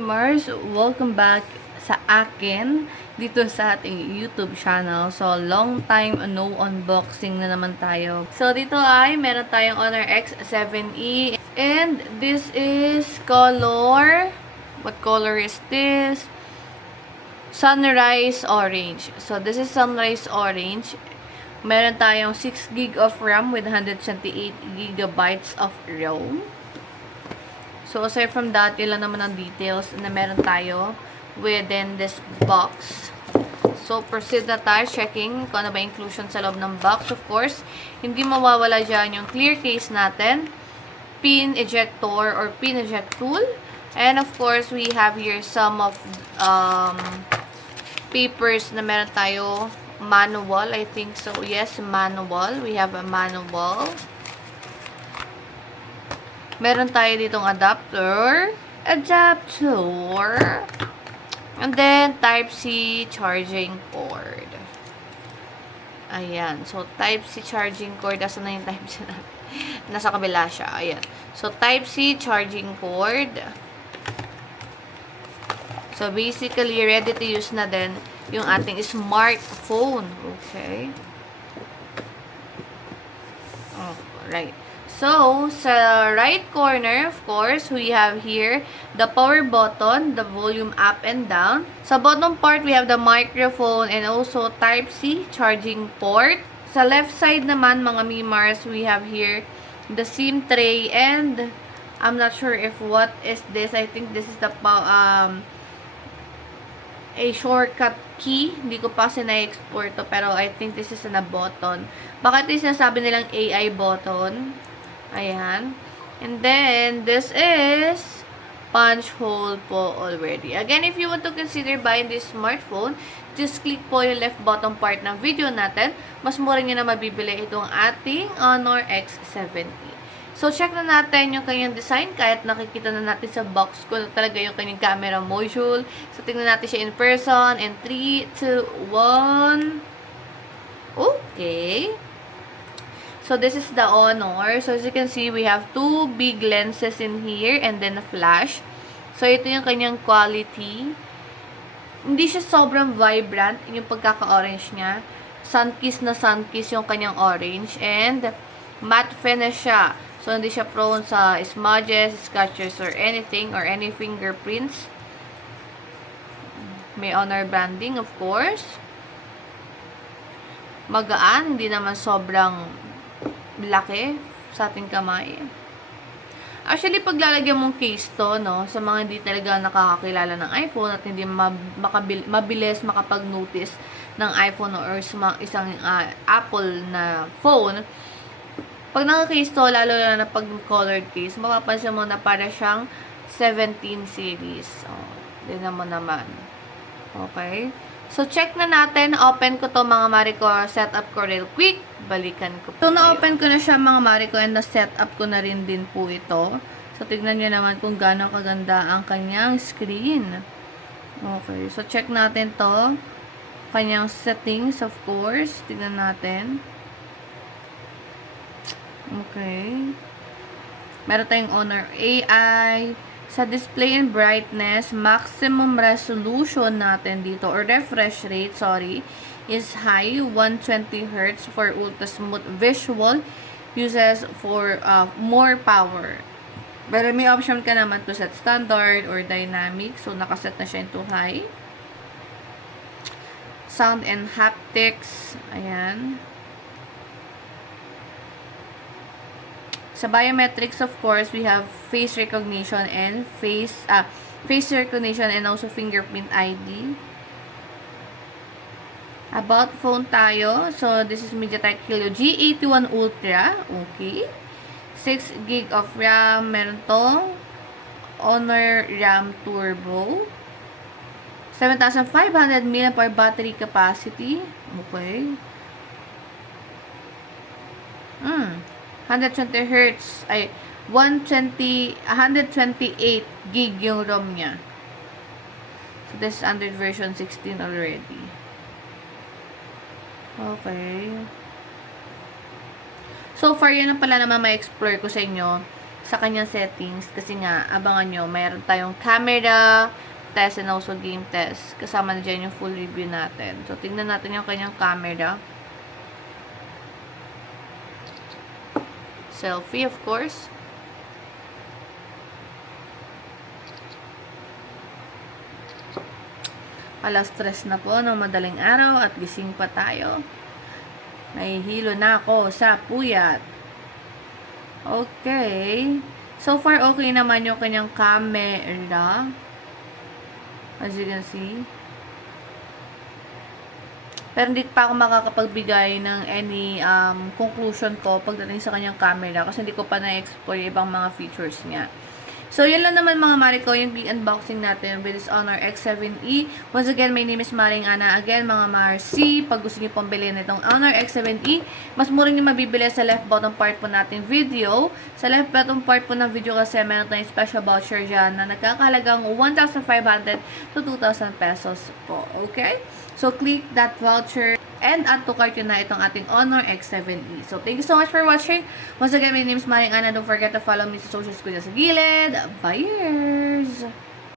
Mars! Welcome back sa akin dito sa ating YouTube channel. So, long time no unboxing na naman tayo. So, dito ay meron tayong Honor X7E. And this is color. What color is this? Sunrise Orange. So, this is Sunrise Orange. Meron tayong 6 GB of RAM with 128 GB of ROM. So, aside from that, ilan naman ang details na meron tayo within this box. So, proceed na tayo checking kung ano ba inclusion sa loob ng box. Of course, hindi mawawala dyan yung clear case natin, pin ejector or pin eject tool. And of course, we have here some of papers na meron tayo. Manual, I think so. Yes, manual. We have a manual. Meron tayo ditong adapter. And then, Type-C charging cord. Ayan. So, Type-C charging cord. Asan na yung Type-C natin? Nasa kabila siya. Ayan. So, Type-C charging cord. So, basically, ready to use na din yung ating smartphone. Okay. Oh, right. So, sa right corner, of course, we have here the power button, the volume up and down. Sa bottom part, we have the microphone and also Type-C charging port. Sa left side naman, mga Mimars, we have here the SIM tray and I'm not sure if what is this. I think this is the a shortcut key. Hindi ko pa sina-export to, pero I think this is na button. Bakit yung sinasabi nilang AI button? Ayan. And then, this is punch hole po already. Again, if you want to consider buying this smartphone, just click po yung left bottom part ng video natin. Mas mura nyo na mabibili itong ating Honor X7E. So, check na natin yung kanyang design. Kahit nakikita na natin sa box ko na talaga yung kanyang camera module. So, tingnan natin siya in person. In 3, 2, 1. Okay. So, this is the Honor. So, as you can see, we have two big lenses in here and then a flash. So, ito yung kanyang quality. Hindi siya sobrang vibrant yung pagkaka-orange niya. Sun-kiss na sun-kiss yung kanyang orange. And, matte finish siya. So, hindi siya prone sa smudges, scratches, or anything, or any fingerprints. May Honor branding, of course. Magaan, hindi naman sobrang laki sa ating kamay. Actually, paglalagyan mong case to, no, sa mga hindi talaga nakakakilala ng iPhone at hindi mabilis makapag-notice ng iPhone or isang Apple na phone, pag naka-case to, lalo na pag colored case, mapapansin mo na para siyang 17 series. Din naman. Okay? So, check na natin. Open ko to mga Mariko. Setup ko real quick. Balikan ko. So, na-open ko na siya mga Mariko and na-setup ko na rin din po ito. So, tignan nyo naman kung gaano kaganda ang kanyang screen. Okay. So, check natin to. Kanyang settings, of course. Tignan natin. Okay. Meron tayong Honor AI. Sa display and brightness, maximum resolution natin dito, or refresh rate, sorry, is high, 120 Hz for ultra smooth visual, uses for more power. Pero may option ka naman to set standard or dynamic, so nakaset na siya into high. Sound and haptics, ayan. Sa biometrics, of course, we have face recognition and face recognition and also fingerprint ID. About phone tayo. So, this is MediaTek Helio G81 Ultra. Okay. 6 GB of RAM. Meron tong Honor RAM Turbo. 7,500 mAh battery capacity. Okay. 120 Hz, 128 gig yung ROM niya. So, this is Android version 16 already. Okay. So far, yun ang pala naman ma-explore ko sa inyo sa kanyang settings kasi nga, abangan nyo, mayroon tayong camera test and also game test. Kasama na dyan yung full review natin. So, tingnan natin yung kanyang camera. Selfie, of course. Alas 3 na po ng madaling araw at gising pa tayo. Nahihilo na ako sa puyat. Okay. So far, okay naman yung kanyang camera. As you can see. Pero hindi pa ako makakapagbigay ng any conclusion ko pagdating sa kanyang camera kasi hindi ko pa na-explore yung ibang mga features niya. So, yun lang naman mga mari ko, yung unboxing natin with this Honor X7e. Once again, my name is Maring Ana. Again, mga Marcy, pag gusto niyo pong bilhin itong Honor X7e, mas mura niyo mabibili sa left bottom part po natin video. Sa left bottom part po ng video kasi meron tayong special voucher dyan na nagkakahalagang 1,500 to 2,000 pesos po. Okay? So, click that voucher and add to cart yun na itong ating Honor X7e. So, thank you so much for watching. Once again, my name is Maring Ana. Don't forget to follow me sa socials ko dyan sa gilid. Bye!